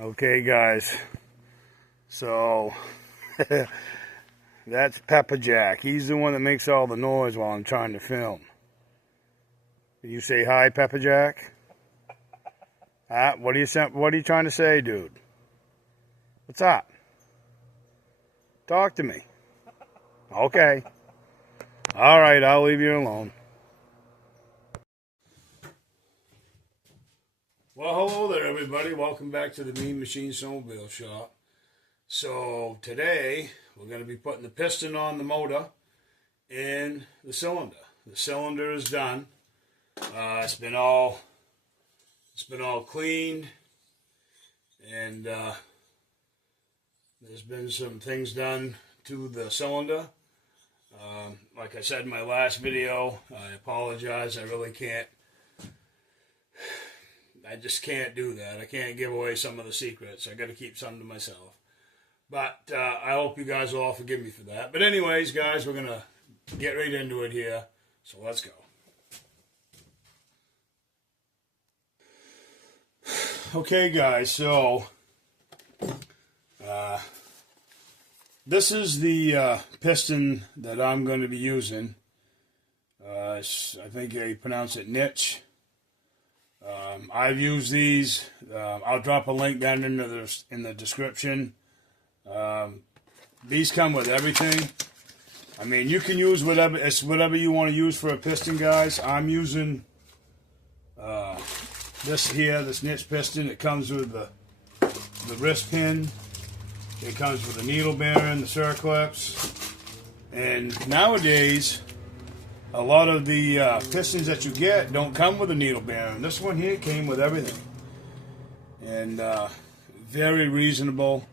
Okay, guys, so that's Pepperjack. He's the one that makes all the noise while I'm trying to film. You say hi, Pepperjack? What are you trying to say, dude? What's up? Talk to me. Okay. All right, I'll leave you alone. Well, hello there, everybody. Welcome back to the Mean Machine Snowmobile Shop. So today we're going to be putting the piston on the motor and the cylinder. The cylinder is done. It's been all cleaned, and there's been some things done to the cylinder. Like I said in my last video, I apologize. I just can't do that. I can't give away some of the secrets. I got to keep some to myself. But I hope you guys will all forgive me for that. But anyways, guys, we're going to get right into it here. So let's go. Okay, guys, so this is the piston that I'm going to be using. I think they pronounce it niche. I've used these. I'll drop a link down in the description. These come with everything. I mean, you can use whatever you want to use for a piston, guys. I'm using this niche piston. It comes with the wrist pin. It comes with the needle bearing, the circlips, and nowadays a lot of the pistons that you get don't come with a needle bearing. This one here came with everything, and very reasonable.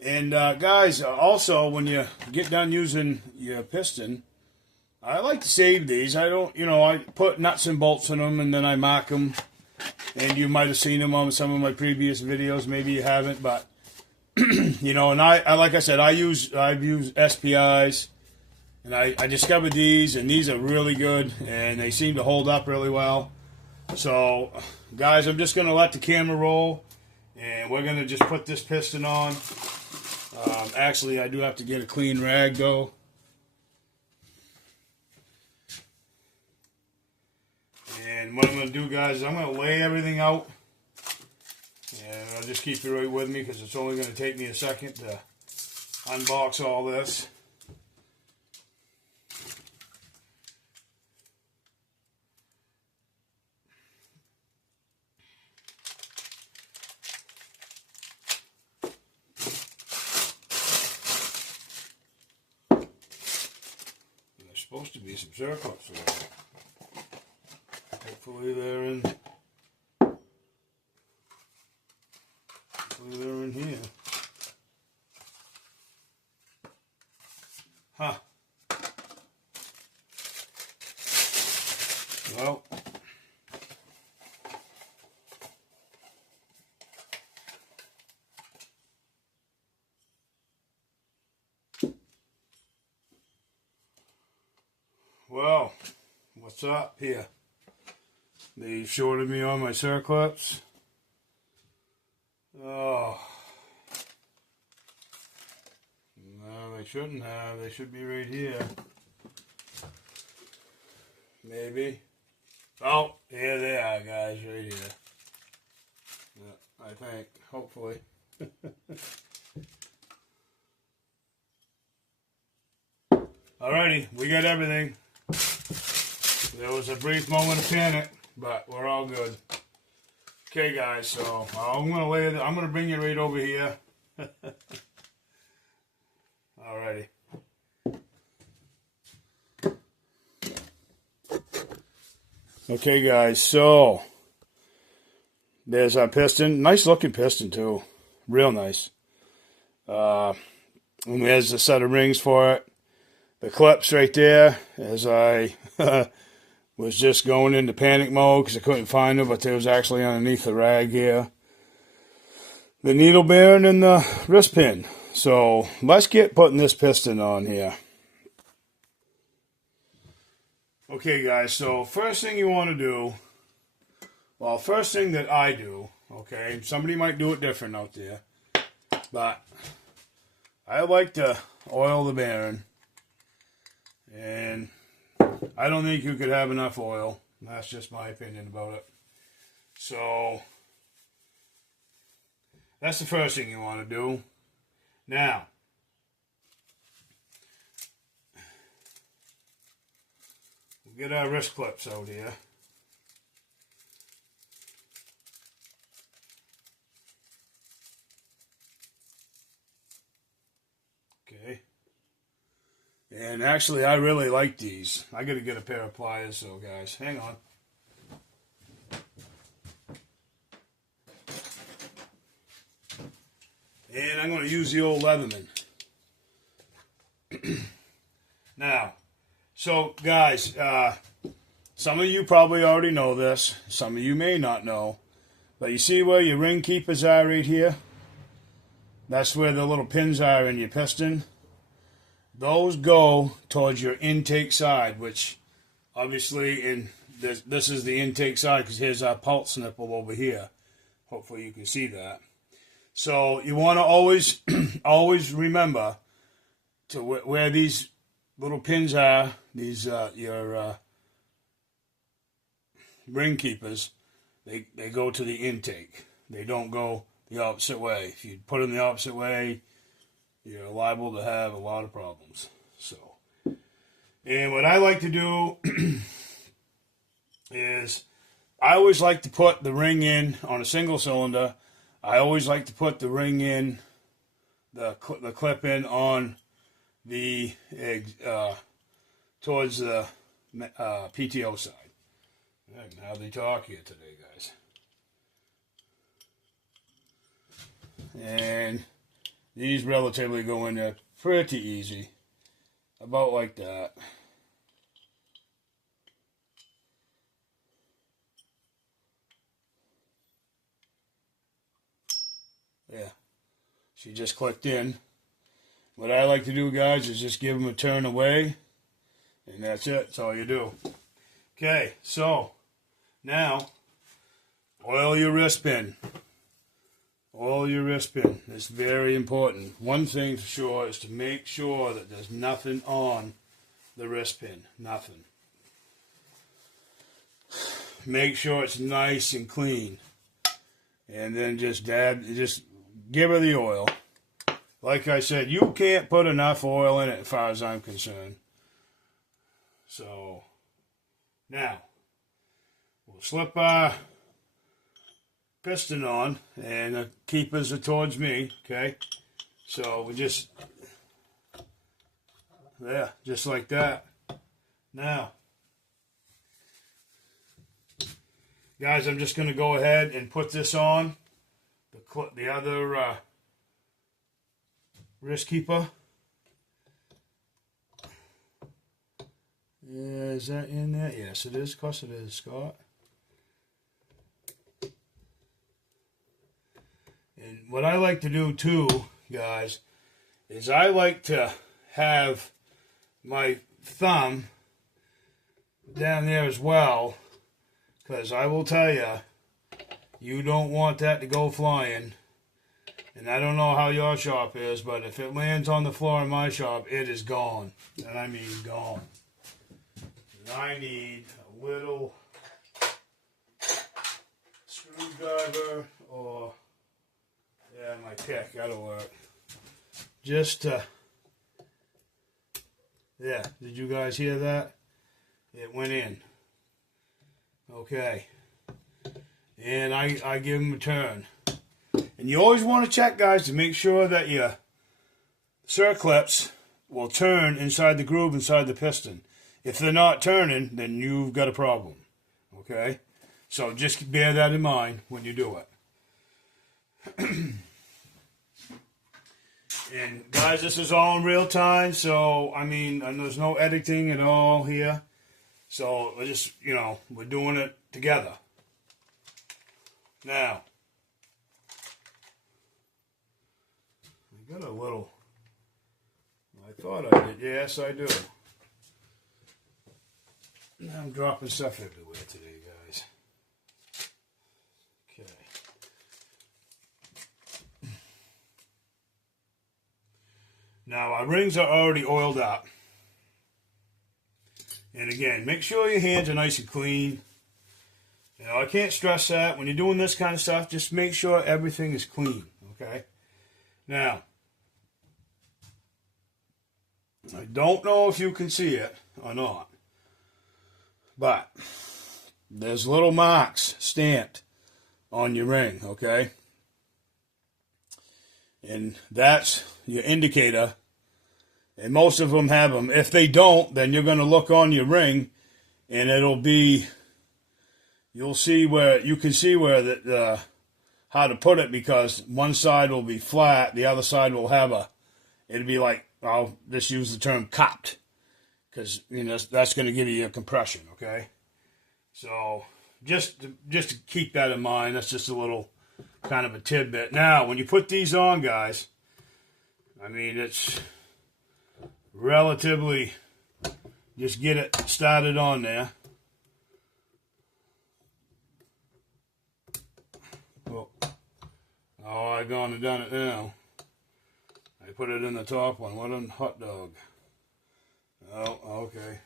And guys, also when you get done using your piston, I like to save these. I don't, I put nuts and bolts in them and then I mark them. And you might have seen them on some of my previous videos. Maybe you haven't, but and I like I said, I've used SPIs. And I discovered these, and these are really good, and they seem to hold up really well. So, guys, I'm just going to let the camera roll, and we're going to just put this piston on. Actually, I do have to get a clean rag, though. And what I'm going to do, guys, is I'm going to lay everything out. And I'll just keep you right with me, because it's only going to take me a second to unbox all this. Supposed to be some circlips there. Hopefully they're in here. Huh. Well, what's up here? They shorted me on my circlips. Oh. No, they shouldn't have. They should be right here. Maybe. Oh, here they are, guys, right here. Yeah, I think. Hopefully. Alrighty, we got everything. There was a brief moment of panic, but we're all good. Okay, guys, so I'm gonna bring you right over here. Alrighty. Okay, guys, so there's our piston. Nice looking piston too, real nice. And there's a set of rings for it. The clips right there, as I was just going into panic mode because I couldn't find them, but they was actually underneath the rag here. The needle bearing and the wrist pin. So let's get putting this piston on here. Okay, guys, so first thing you want to do, well, first thing that I do, Okay, somebody might do it different out there, but I like to oil the bearing, and I don't think you could have enough oil. That's just my opinion about it. So that's the first thing you want to do. Now, we'll get our wrist clips out here. Okay. And actually, I really like these. I got to get a pair of pliers, so guys, hang on. And I'm going to use the old Leatherman. Now, so guys, some of you probably already know this. Some of you may not know. But you see where your ring keepers are right here? That's where the little pins are in your piston. Those go towards your intake side, which obviously this is the intake side, because here's our pulse nipple over here. Hopefully you can see that. So you want to always always remember to where these little pins are, these your ring keepers, they go to the intake. They don't go the opposite way. If you put them the opposite way, you're liable to have a lot of problems. So, and what I like to do is I always like to put the ring in on a single cylinder. I always like to put the ring in, the clip in on the towards the PTO side. How they talk here today, guys. And these relatively go in there pretty easy, about like that. Yeah, she just clicked in. What I like to do, guys, is just give them a turn away, and that's it. That's all you do. Okay, so now oil your wrist pin. Oil your wrist pin. It's very important. One thing for sure is to make sure that there's nothing on the wrist pin. Nothing. Make sure it's nice and clean. And then just give her the oil. Like I said, you can't put enough oil in it as far as I'm concerned. So, now, we'll slip our piston on, and the keepers are towards me, okay? So, we just like that. Now, guys, I'm just going to go ahead and put this on, the other wrist keeper. Is that in there? Yes, it is. Of course it is, Scott. And what I like to do too, guys, is I like to have my thumb down there as well, because I will tell you, you don't want that to go flying. And I don't know how your shop is, but if it lands on the floor in my shop, it is gone. And I mean gone. And I need a little screwdriver, or yeah, my pick, that'll work. Just to, yeah, did you guys hear that? It went in. Okay. And I give them a turn. And you always want to check, guys, to make sure that your circlips will turn inside the groove inside the piston. If they're not turning, then you've got a problem. Okay? So just bear that in mind when you do it. And guys, this is all in real time, so I mean, and there's no editing at all here. So we're just, we're doing it together. Now, I got a little, I thought I did, yes I do. I'm dropping stuff everywhere today, guys. Okay, Now our rings are already oiled up. And again, make sure your hands are nice and clean. You know, I can't stress that. When you're doing this kind of stuff, just make sure everything is clean, okay? Now, I don't know if you can see it or not, but there's little marks stamped on your ring, okay? And that's your indicator. And most of them have them. If they don't, then you're going to look on your ring, and it'll be, you'll see where, you can see where how to put it, because one side will be flat, the other side will have it'll be like, I'll just use the term copped, because, you know, that's going to give you your compression, okay? So just to keep that in mind, that's just a little kind of a tidbit. Now, when you put these on, guys, I mean, it's relatively, just get it started on there. Oh, I gone and done it now. I put it in the top one. What a hot dog. Oh, okay.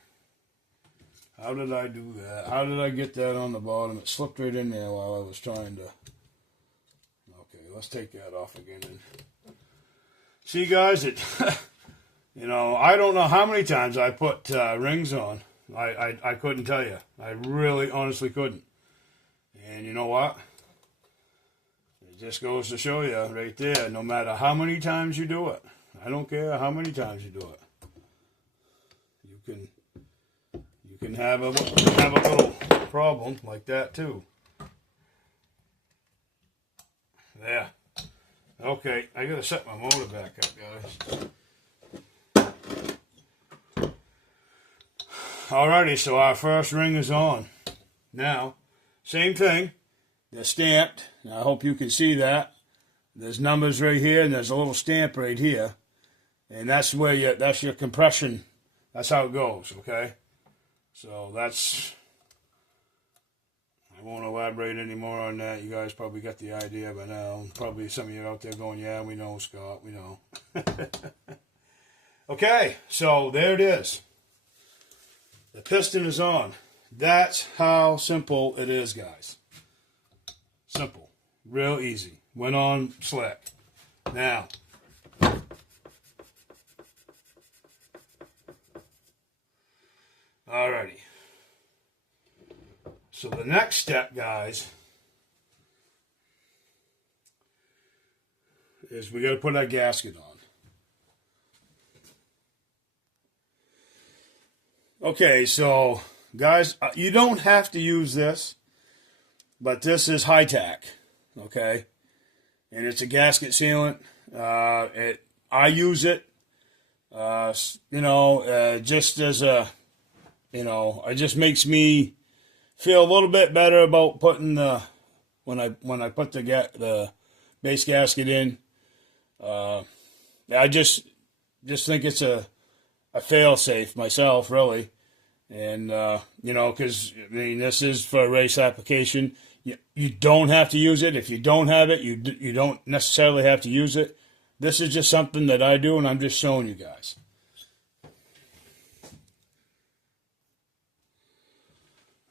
How did I do that? How did I get that on the bottom? It slipped right in there while I was trying to. Okay, let's take that off again. And see, guys, it. You know, I don't know how many times I put rings on. I couldn't tell you. I really, honestly couldn't. And you know what? It just goes to show you right there, no matter how many times you do it. I don't care how many times you do it. You can have a little problem like that too. There. Okay, I gotta set my motor back up, guys. Alrighty, so our first ring is on. Now, same thing. They're stamped. I hope you can see that. There's numbers right here, and there's a little stamp right here. And that's where that's your compression. That's how it goes, okay? So that's, I won't elaborate any more on that. You guys probably got the idea by now. Probably some of you out there going, yeah, we know, Scott, we know. Okay, so there it is. The piston is on. That's how simple it is, guys. Simple. Real easy. Went on slick. Now, alrighty. So the next step, guys, is we got to put our gasket on. Okay, so guys, you don't have to use this, but this is high-tack, okay? And it's a gasket sealant. I use it, you know, just as a, you know, it just makes me feel a little bit better about putting the, when I put the base gasket in. I just think it's a fail-safe myself, really. And, you know, because, I mean, this is for a race application. You don't have to use it. If you don't have it, you don't necessarily have to use it. This is just something that I do, and I'm just showing you guys.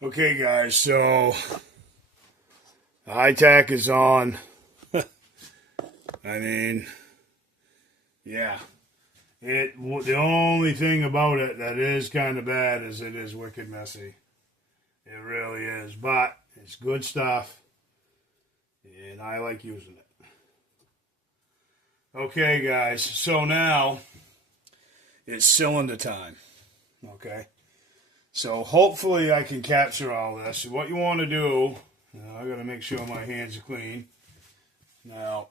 Okay, guys, so the high-tack is on. I mean, yeah. The only thing about it that is kind of bad is it is wicked messy. It really is. But it's good stuff, and I like using it. Okay, guys, so now it's cylinder time. Okay? So hopefully I can capture all this. What you want to do, I got to make sure my hands are clean. Now,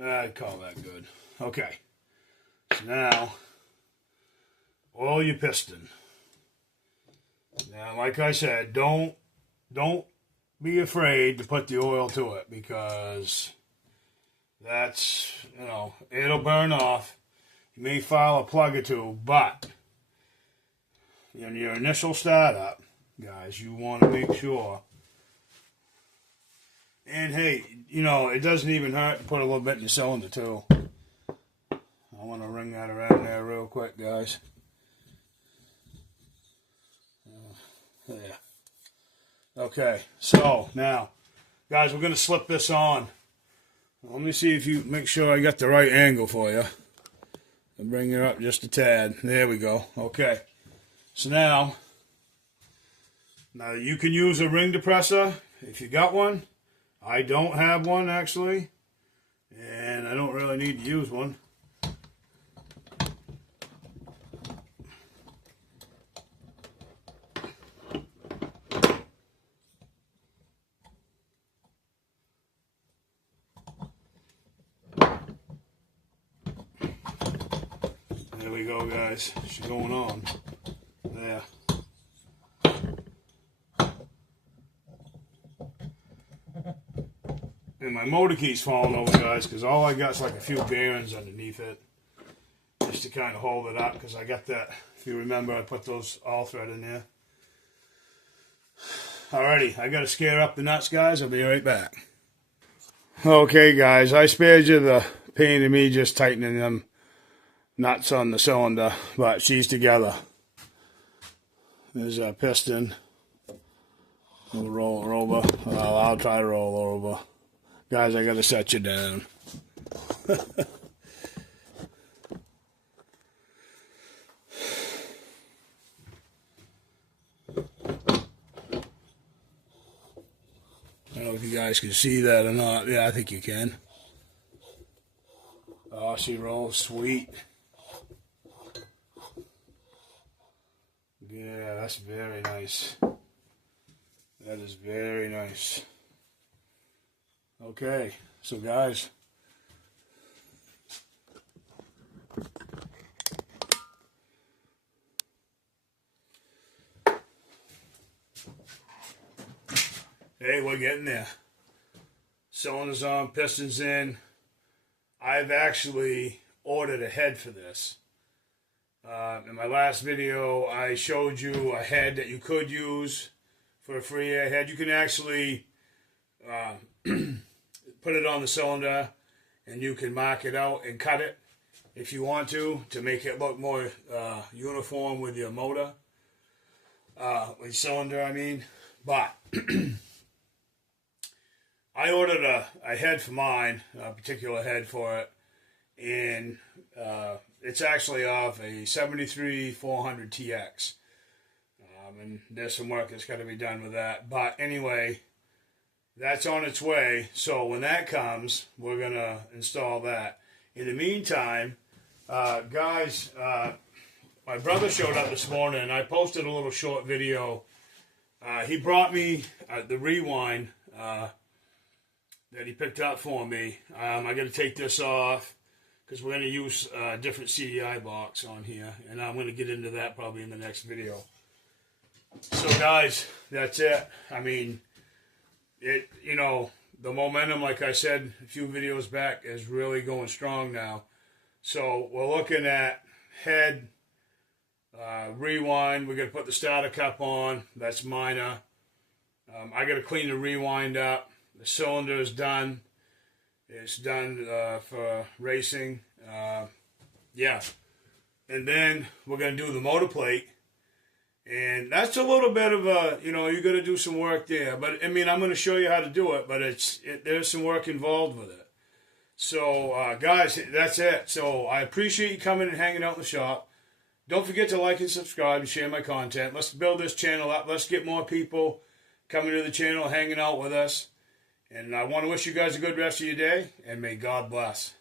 I'd call that good. Okay. So now, oil your piston. Now, like I said, don't be afraid to put the oil to it, because that's, you know, it'll burn off. You may foul a plug or two, but in your initial startup, guys, you want to make sure And hey, you know, it doesn't even hurt to put a little bit in the cylinder too. I want to wring that around there real quick, guys. There. Okay, so now, guys, we're going to slip this on. Let me see if you make sure I got the right angle for you. I'll bring it up just a tad. There we go. Okay. So now you can use a ring depressor if you got one. I don't have one, actually. And I don't really need to use one. There we go, guys. She's going on. There. And my motor key's falling over, guys, because all I got is like a few bearings underneath it. Just to kind of hold it up, because I got that, if you remember, I put those all thread in there. Alrighty, I got to scare up the nuts, guys. I'll be right back. Okay, guys, I spared you the pain of me just tightening them nuts on the cylinder, but she's together. There's a piston. We'll roll her over. Well, I'll try to roll her over. Guys, I gotta set you down. I don't know if you guys can see that or not. Yeah, I think you can. Oh, she rolls sweet. Yeah, that's very nice. That is very nice. Okay, so guys, hey, we're getting there. Cylinders on, pistons in. I've actually ordered a head for this. In my last video, I showed you a head that you could use for a free air head. You can actually put it on the cylinder and you can mark it out and cut it if you want to make it look more uniform with your motor, with cylinder, I mean. But I ordered a head for mine, a particular head for it, and it's actually off a 73 400 TX. And there's some work that's got to be done with that. But anyway, that's on its way. So when that comes, we're going to install that. In the meantime, guys, my brother showed up this morning, and I posted a little short video. He brought me the rewind that he picked up for me. I got to take this off because we're going to use a different CDI box on here, and I'm going to get into that probably in the next video. So guys, that's it. I mean, you know, the momentum, like I said a few videos back, is really going strong now. So we're looking at head, rewind. We're going to put the starter cup on. That's minor. I got to clean the rewind up. The cylinder is done. It's done for racing. Yeah. And then we're going to do the motor plate. And that's a little bit of a, you know, you got to do some work there. But, I mean, I'm going to show you how to do it, but there's some work involved with it. So, guys, that's it. So, I appreciate you coming and hanging out in the shop. Don't forget to like and subscribe and share my content. Let's build this channel up. Let's get more people coming to the channel, hanging out with us. And I want to wish you guys a good rest of your day, and may God bless.